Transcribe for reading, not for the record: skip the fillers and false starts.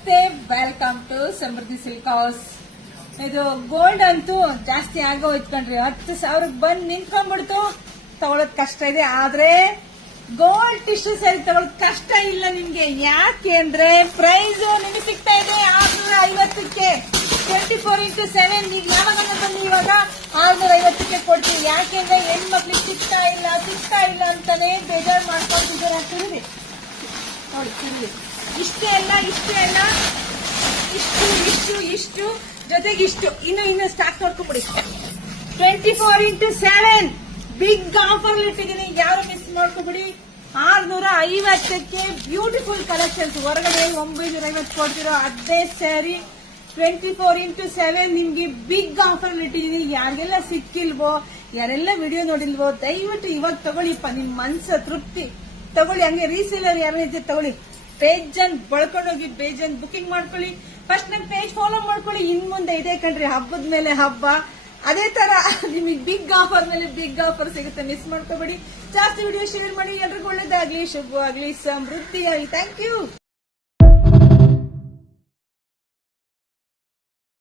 ನಮಸ್ತೆ, welcome to Samruddhi silk house. ಇದು gold ಅಂತೂ ಜಾಸ್ತಿ ಆಗೋಯ್ತು ಕಣ್ರಿ. 10,000 ಬಂದ್ ನಿಂತ್ಕೊಂಡ್ಬಿಡ್ತು. ತಗೊಳೋದ್ ಕಷ್ಟ ಇದೆ, ಆದ್ರೆ ಗೋಲ್ಡ್ ಟಿಶ್ಯೂ ಸ್ಯಾರಿ ತಗೊಳೋದ್ ಕಷ್ಟ ಇಲ್ಲ ನಿಮ್ಗೆ. ಯಾಕೆ ಅಂದ್ರೆ ಪ್ರೈಸ್ ನಿಮಗೆ ಸಿಗ್ತಾ ಇದೆ 650ಕ್ಕೆ 24x7. ಈಗ ಯಾವಾಗ ಬನ್ನಿ, ಇವಾಗ 650ಕ್ಕೆ ಕೊಡ್ತೀವಿ. ಯಾಕೆಂದ್ರೆ ಹೆಣ್ಮಕ್ಳಿಗೆ ಸಿಗ್ತಾ ಇಲ್ಲ ಅಂತಾನೆ ಬೇಜಾರು ಮಾಡ್ಕೊಳ್ತಿದ್ದಾರೆ. ನೋಡಿ, ಇಷ್ಟೇ ಅಲ್ಲ, ಇಷ್ಟು ಜೊತೆಗೆ ಇಷ್ಟು ಇನ್ನು ಸ್ಟಾಕ್ ನೋಡ್ಕೊಂಡ್ಬಿಡಿ. 24x7 ಬಿಗ್ ಆಫರ್ ಇಟ್ಟಿದ್ದೀನಿ, ಯಾರು ಮಿಸ್ ಮಾಡ್ಕೊಬಿಡಿ. 650ಕ್ಕೆ ಬ್ಯೂಟಿಫುಲ್ ಕಲೆಕ್ಷನ್ಸ್. ಹೊರಗಡೆ 950 ಕೊಡ್ತಿರೋ ಅದೇ ಸ್ಯಾರಿ 24x7 ನಿಮ್ಗೆ ಬಿಗ್ ಆಫರ್ ಇಟ್ಟಿದ್ದೀನಿ. ಯಾರಿಗೆಲ್ಲ ಸಿಕ್ಕಿಲ್ವೋ, ಯಾರೆಲ್ಲ ವಿಡಿಯೋ ನೋಡಿಲ್ವೋ, ದಯವಿಟ್ಟು ಇವಾಗ ತಗೊಳ್ಳಿಪ್ಪ. ನಿಮ್ ಮನ್ಸ ತೃಪ್ತಿ ತಗೊಳ್ಳಿ. ಹಂಗೆ ರೀಸೇಲರ್ ಯಾರು ಇದ್ರೆ ತಗೊಳ್ಳಿ. ಬೇಜನ್ ಬಳ್ಕೊಂಡೋಗಿ ಬೇಜನ್ ಬುಕಿಂಗ್ ಮಾಡ್ಕೊಳ್ಳಿ. ಫಸ್ಟ್ ನಮ್ ಪೇಜ್ ಫಾಲೋ ಮಾಡ್ಕೊಳ್ಳಿ. ಇನ್ ಮುಂದೆ ಇದೆ ಕಣ್ರಿ, ಹಬ್ಬದ ಮೇಲೆ ಹಬ್ಬ. ಅದೇ ತರ ನಿಮಗೆ ಬಿಗ್ ಆಫರ್ ಮೇಲೆ ಬಿಗ್ ಆಫರ್ ಸಿಗುತ್ತೆ, ಮಿಸ್ ಮಾಡ್ಕೋಬೇಡಿ. ಜಾಸ್ತಿ ವಿಡಿಯೋ ಶೇರ್ ಮಾಡಿ. ಎಲ್ರಿಗೂ ಒಳ್ಳೇದಾಗ್ಲಿ, ಶುಭವಾಗ್ಲಿ, ಸಮೃದ್ಧಿಯಾಗಿ. Thank you.